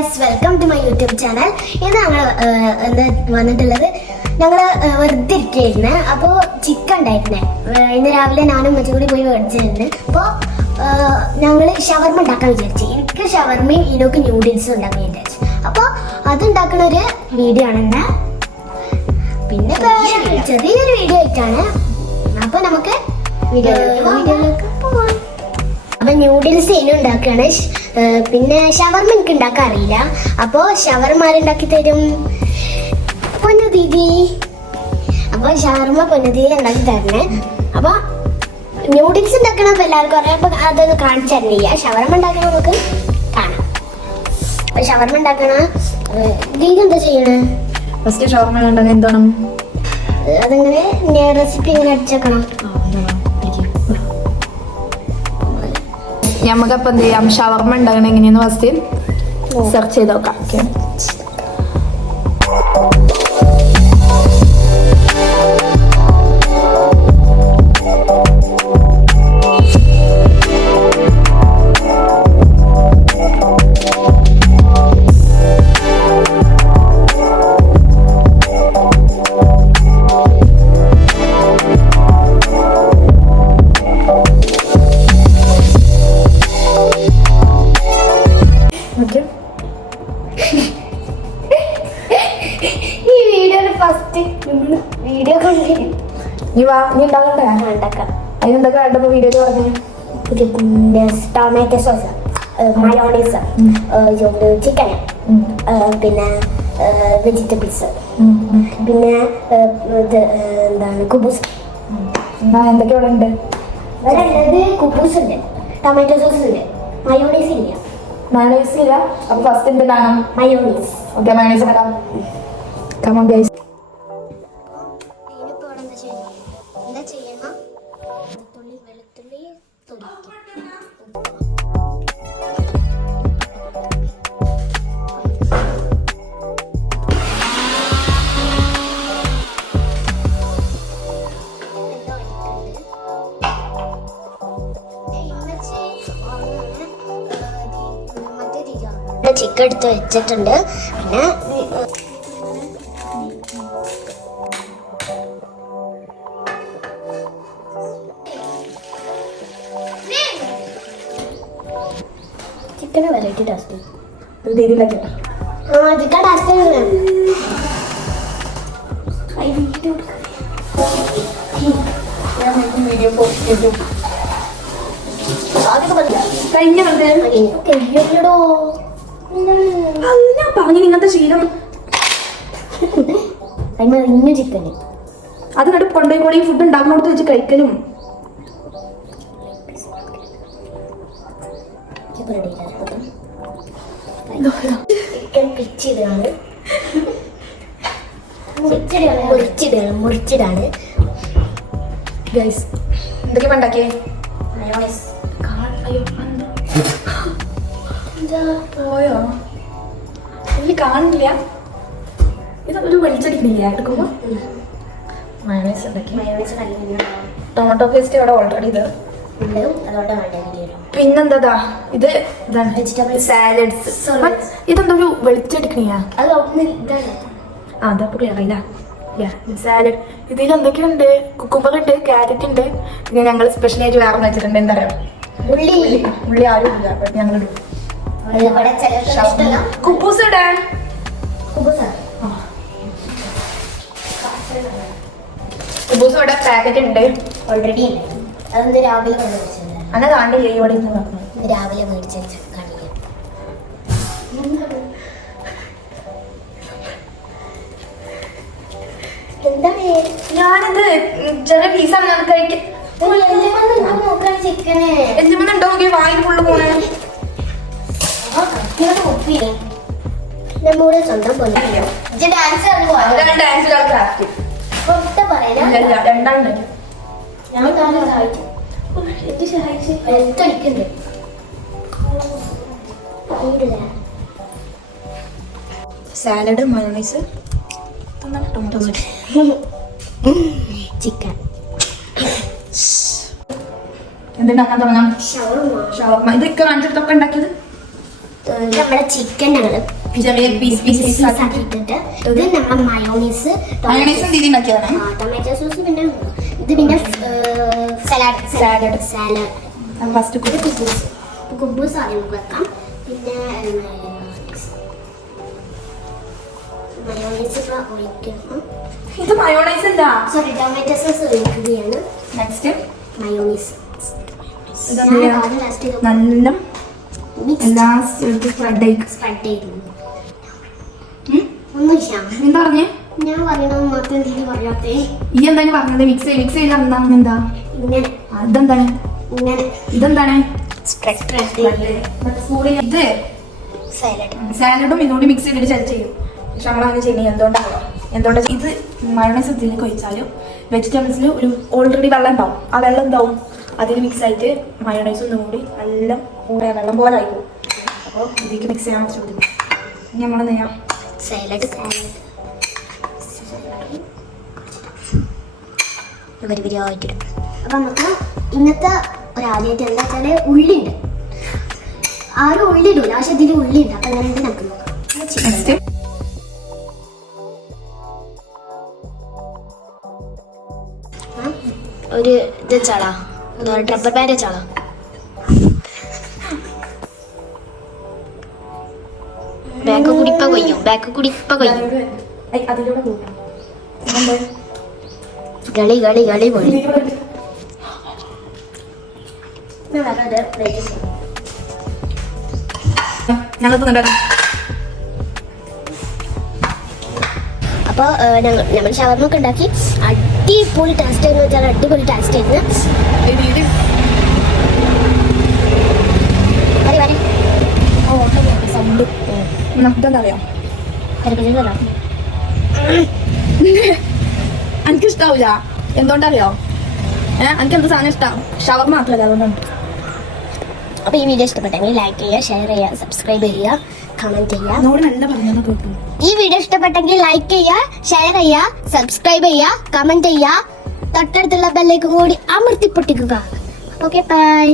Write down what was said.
Guys, welcome to my YouTube channel. ഇന്ന് ഞങ്ങൾ വന്നിട്ടുള്ളത് ഞങ്ങൾ വെറുതെ ഇരിക്കുകയായിരുന്നു. അപ്പോൾ ചിക്കൻ ഉണ്ടായിരുന്നേ. ഇന്ന് രാവിലെ ഞാനും മറ്റും കൂടി പോയി മേടിച്ചിരുന്നു. അപ്പോൾ ഞങ്ങൾ ഷവർമ ഉണ്ടാക്കാൻ വിചാരിച്ചു. എനിക്ക് ഷവർമയും ഇതിനൊക്കെ ന്യൂഡിൽസും ഉണ്ടാക്കാൻ വിചാരിച്ചു. അപ്പോൾ അതുണ്ടാക്കുന്ന ഒരു വീഡിയോ ആണ് ഇന്ന്. പിന്നെ ചെറിയൊരു വീഡിയോ ആയിട്ടാണ്. അപ്പോൾ നമുക്ക് വീഡിയോയിലേക്ക് പോകാം. അപ്പൊ ന്യൂഡിൽസ് ഇനി ഉണ്ടാക്കുകയാണ്. പിന്നെ ഷവർമ എനിക്ക് ഉണ്ടാക്കാൻ അറിയില്ല. അപ്പോൾ ഷവർമ ആരുണ്ടാക്കി തരും? പൊന്നു ദീദി. അപ്പോൾ ഷവർമ പൊന്നു ദീദി ഉണ്ടാക്കി തരണേ. അപ്പോൾ ന്യൂഡിൽസ് ഉണ്ടാക്കണം എല്ലാവർക്കും അറിയാം. അപ്പോൾ അതൊന്ന് കാണിച്ചു തരുന്നില്ല. ഷവർമ ഉണ്ടാക്കണം, നമുക്ക് കാണാം. അപ്പോൾ ഷവർമ ഉണ്ടാക്കണ ദീദി എന്താ ചെയ്യണേ? ഫസ്റ്റ് ഷവർമ ഉണ്ടാക്കാൻ എന്താണ്? അതങ്ങനെ റെസിപ്പി ഇങ്ങനെ അടിച്ചേക്കണം. നമുക്കപ്പം എന്ത് ചെയ്യാം, ഷവർമ ഉണ്ടാക്കണം എങ്ങനെയാന്ന് ഫസ്റ്റ് സെർച്ച് ചെയ്ത് നോക്കാം. വീഡിയോ നീ ഉണ്ടാക്കണ്ടേ? ഉണ്ടാക്കാം. അതിനെന്തൊക്കെ കണ്ടപ്പോ വീഡിയോയിൽ പറഞ്ഞു? ടൊമാറ്റോ സോസ്, മയോണൈസ്, ചിക്കൻ, പിന്നെ വെജിറ്റബിൾസ്, പിന്നെ ഇത് എന്താണ് കുബൂസ്. എന്തൊക്കെ ഇവിടെ ഉണ്ട്? കുബൂസ് ഉണ്ട്, ടൊമാറ്റോ സോസ് ഉണ്ട്, മയോണൈസ് ഇല്ല. മയോണൈസ് ഇല്ല. അപ്പൊ ഫസ്റ്റ് എന്താണ്? മയോണൈസ്. ഓക്കെ, മയോണൈസ് ഉണ്ടാക്കാം. Come on guys. എന്താ ചെയ്യണം? വെളുത്തുള്ളി ചിക്കൻ എടുത്ത് വെച്ചിട്ടുണ്ട്. പിന്നെ ചിക്കൻ വെറൈറ്റി ടേസ്റ്റ് രീതിയിലൊക്കെ ചിക്കൻ ടേസ്റ്റ് വീഡിയോ പോസ്റ്റ് ചെയ്തു. ഞാൻ പറഞ്ഞു ഇങ്ങനത്തെ ശീലം. ഇന്ന് ചിക്കന് അത് കണ്ട് കൊണ്ടുപോയി കൂടി ഫുഡ് ഉണ്ടാക്കുന്നിടത്ത് വെച്ച് കഴിക്കലും. മുറിച്ചിടാണ്. എന്തൊക്കെയാ ഉണ്ടാക്കിയേ? പോയോ? എനിക്ക് കാണില്ല. ഇതൊരു വലിച്ചടിക്കുന്നില്ല എടുക്കുമ്പോ. മയോണൈസ് ഉണ്ടാക്കി. ടൊമാറ്റോ പേസ്റ്റ് ഇവിടെ ഓൾറെഡി ഇത്. പിന്നെന്താ ഇത്? ഇതാണ് വെജിറ്റബിൾ സാലഡ്സ്. ഇതെന്താ ഒരു വെളിച്ചെടുക്കണിയാ? അതാ അറിയില്ല. സാലഡ്. ഇതിൽ എന്തൊക്കെയുണ്ട്? കുക്കുമ്പർ ഉണ്ട്, ക്യാരറ്റ് ഉണ്ട്. പിന്നെ ഞങ്ങൾ സ്പെഷ്യലായിട്ട് വേറെ വെച്ചിട്ടുണ്ട്. എന്താ പറയാ, ഉള്ളി ആരും ഇല്ല, ഞങ്ങൾ കുബൂസ് ഇടാൻ. കുബൂസ് ഇവിടെ പാക്കറ്റ് ഉണ്ട് ഓൾറെഡി. അതെന്ത് രാവിലെ അങ്ങനെ കാണില്ല. ഇവിടെ രാവിലെ മേടിച്ചു കാണില്ല. എന്താണ് ഞാനിത് ചെറിയ പീസാണ് ഞാൻ കഴിക്കാൻ. ചിക്കന് എല്ലുമന്നുണ്ടോ നോക്കി വായിൽ ഫുള്ള് പോണേ. നമ്മുടെ സ്വന്തം പോലെ ഡാൻസ് ക്രാഫ്റ്റ് രണ്ടാണ്ട് സാലഡ്, മയോണൈസ്, ടൊമാറ്റോ, ചിക്കൻ. എന്തുണ്ടാക്കാൻ തുടങ്ങാം? ഷവർമ. ഇതൊക്കെ കാണിച്ചിട്ടൊക്കെ ഉണ്ടാക്കിയത് നമ്മുടെ ചിക്കൻ ഞങ്ങള് ചെറിയ പീസ് ആക്കിയിട്ടിട്ട് ഇത് നമ്മുടെ മയോണീസ് ടൊമാറ്റോ സോസ് പിന്നെ ഇത് പിന്നെ സാലഡ് ഫസ്റ്റ് കുബൂസ് ആദ്യം നമുക്ക് വെക്കാം പിന്നെ മയോണൈസ് ഇപ്പോൾ ഒഴിക്കണം ഇത് മയോണൈസ് എന്താ സോറി ടൊമാറ്റോ സോസ് ഒഴിക്കുകയാണ് നെക്സ്റ്റ് മയോണൈസ് നല്ല സ്പ്രെഡ് ചെയ്യുന്നു ഒന്നുമില്ല എന്താ പറഞ്ഞേ ഞാൻ പറയണത് മാത്രം എന്തെങ്കിലും പറയാത്തേ ഈ എന്താണ് പറഞ്ഞത് മിക്സ് ചെയ്ത് എന്താ ഇങ്ങനെ ഇതെന്താണ് ഇങ്ങനെ ഇതെന്താണ് ഇത് സാലഡും ഇതുകൊണ്ട് മിക്സ് ചെയ്തിട്ട് സെറ്റ് ചെയ്യും പക്ഷെ നമ്മളങ്ങനെ ചെയ്യുന്നത് എന്തുകൊണ്ടാണ് ഇത് മയോണൈസ് ഇതിലേക്ക് ഒഴിച്ചാലും വെജിറ്റബിൾസിൽ ഒരു ഓൾറെഡി വെള്ളം ഉണ്ടാവും ആ വെള്ളം എന്താവും അതിന് മിക്സ് ആയിട്ട് മയോണൈസ് ഒന്നും കൂടി നല്ല കൂടെ വെള്ളം പോലെ ആയിരിക്കും അപ്പോൾ ഇതിലേക്ക് മിക്സ് ചെയ്യാൻ ചോദിക്കും ഇനി നമ്മളെന്ത് ചെയ്യാം സാലഡ് വിരിവിരിയായിട്ടിടും അപ്പം നമുക്ക് ഇന്നത്തെ ഒരാദ്യമായിട്ട് എന്താ വെച്ചാൽ ഉള്ളിയുണ്ട് ആരും ഉള്ളി ഇടൂല പക്ഷെ ഇതിൽ ഉള്ളിയുണ്ട് അപ്പം എങ്ങനെയുണ്ട് നമുക്ക് നോക്കാം നെക്സ്റ്റ് ഒരു ഇത് ചാള റബ്ബർ ബാൻഡ് ചാള ബാക്ക് കുടിപ്പ കൊയ്യും അതിലൂടെ പോകും കളി പോയി അപ്പോൾ നമ്മൾ ഷവർമ്മ ഒക്കെ ഉണ്ടാക്കി അടിപൊളി ടേസ്റ്റ് എന്ന് വെച്ചാൽ അടിപൊളി ടേസ്റ്റ് ആയിരുന്നു സൗണ്ട് ഇതെന്താ അറിയാം എനിക്കിഷ്ടാവില്ല എന്തുകൊണ്ടറിയോ എനിക്ക് എന്ത് സാധനം ഇഷ്ടം ഷവർമ്മ മാത്രമല്ല അതുകൊണ്ടാണ്. അപ്പോൾ ഈ വീഡിയോ ഇഷ്ടപ്പെട്ടെങ്കിൽ ലൈക്ക് ചെയ്യുക, ഷെയർ ചെയ്യുക, സബ്സ്ക്രൈബ് ചെയ്യുക, കമന്റ് ചെയ്യുക. എന്നോട് നല്ല പറഞ്ഞത് കേട്ടു. ഈ വീഡിയോ ഇഷ്ടപ്പെട്ടെങ്കിൽ ലൈക്ക് ചെയ്യുക, ഷെയർ ചെയ്യുക, സബ്സ്ക്രൈബ് ചെയ്യുക, കമന്റ് ചെയ്യുക, തൊട്ടടുത്തുള്ള ബെല്ലേക്കും കൂടി അമർത്തി പൊട്ടിക്കുക. Okay by.